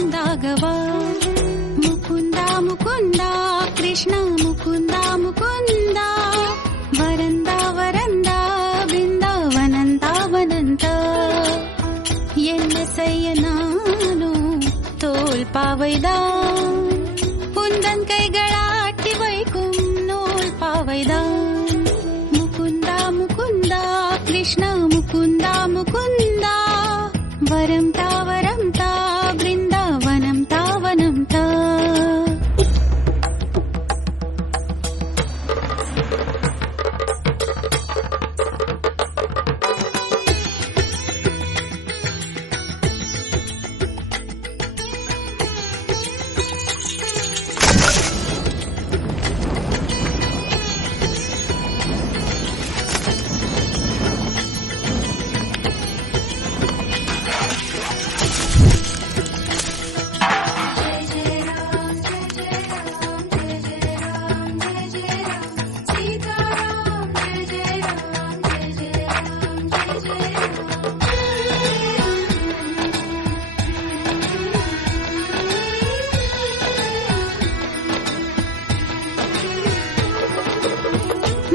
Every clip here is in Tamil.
மருந்தாகவா முகுந்தா முகுந்தா கிருஷ்ணா முகுந்தா முகுந்தா வரந்தா வரந்தா பிருந்தாவனந்தா வனந்தா என்ன செய்ய நானும் தோல் பாவைதான் உந்தன் கைகளாட்டி வைக்கும் நூல் பாவைதான் முகுந்தா முகுந்தா கிருஷ்ணா முகுந்தா முகுந்தா வரம் தா பிருந்தாவனம் தாவனம் தா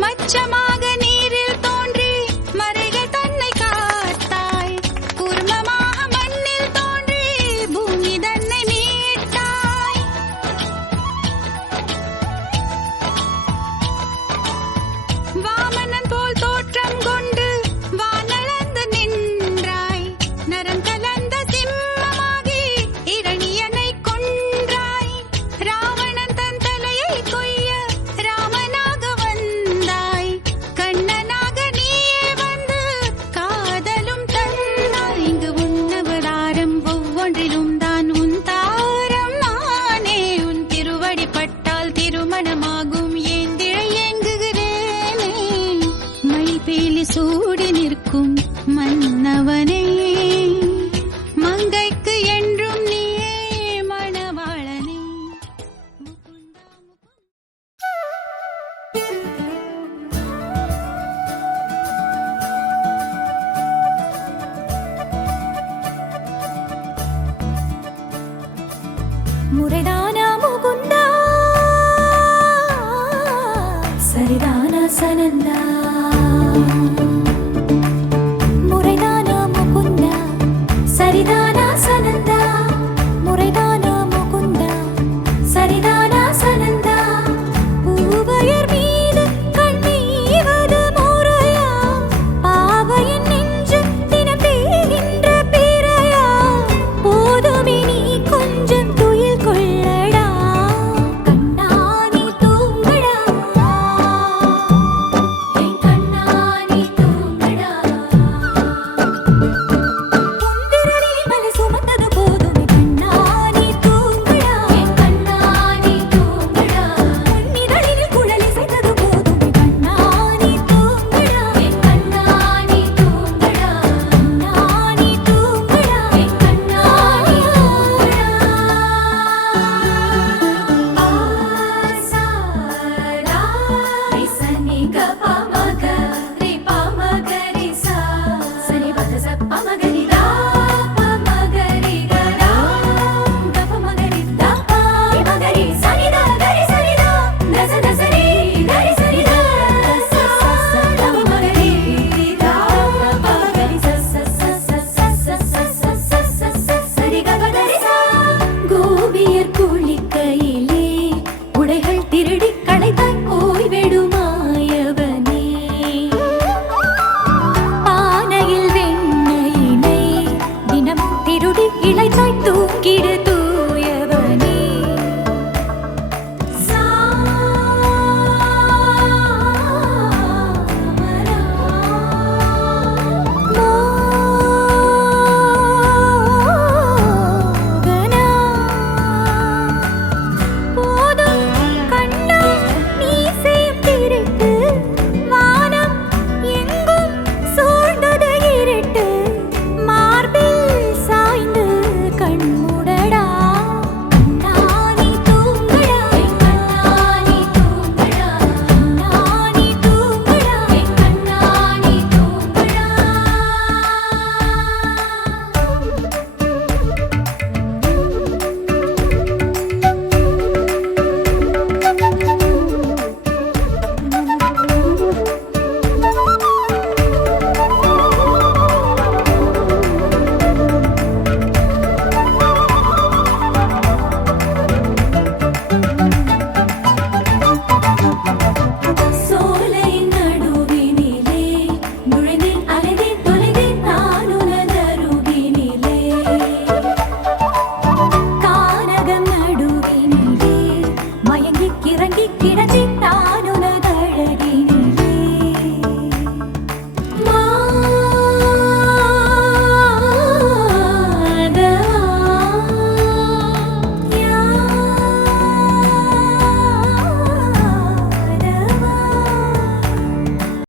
மச்சமாக நீரில் தோன்றி மறைகள் தன்னை காத்தாய் கூர்மமாக மண்ணில் தோன்றி பூமி தன்னை மீட்டாய் வாமனன் போல் தோற்றம் கொண்டு வானளந்து நின்றாய் நரம் கலந்த சிம்மமாகி இரணியனை கொன்றாய் ராவணன் தன் தலையை கொய்ய ராமனாக வந்தாய் கண்ணனாக நீயே வந்து காதலும் தந்தாய் இங்கு உன்னவதாரம் ஒவ்வொன்றிலும் தான் உன் தாரம் நானே உன் திருவடி பட்டால் திருமணமாகும் ஏந்திழை ஏங்குகிறேனே மயில்பீலி சூடி நிற்கும் மன்னவனே மங்கைக்கு என்றும் நீயே மணவாளனே முறைதானா முகுந்தா சரிதானா சனந்தா முறைதானா முகுந்தா சரிதானா சனந்தா முறைதானா முகுந்தா சரிதானா சனந்தா பூவையர் மீது கண்ணீவது முறையா பாவையின் நெஞ்சு தினம் தேகின்ற பிறையா போதுமே நீ கொஞ்சம் துயில் கொள்ளடா கண்ணா நீ தூங்கடா என் கண்ணா நீ தூங்கடா பொன்விரலில் மலை சுமந்தது போதுமே கண்ணா நீ தூங்கடா என் கண்ணா நீ தூங்கடா பொன்னிதழில் குழல் இசைத்தது போதுமே கண்ணா நீ தூங்கடா என் கண்ணா நீ தூங்கடா கண்ணா நீ தூங்கடா என் கண்ணா நீ தூங்கடா ஆசாரா ரிசனி கபமக ரிபமகரிசா சனி பதச பமகரிதா பமகரி கரா கபமகரிதா பமகரி சனிதா கரி சனிதா நச நசரி கரி சனிதா பமகரி ரிதா பமகரி சரி கபதரிசா கோபியர் குளிக்கையிலே உடைகள் திருடி களைத்தாய் ஓய்வெடுமாயவனே பானையில் வெண்ணையினை தினம் திருடி இளைத்தாய் தூக்கிடு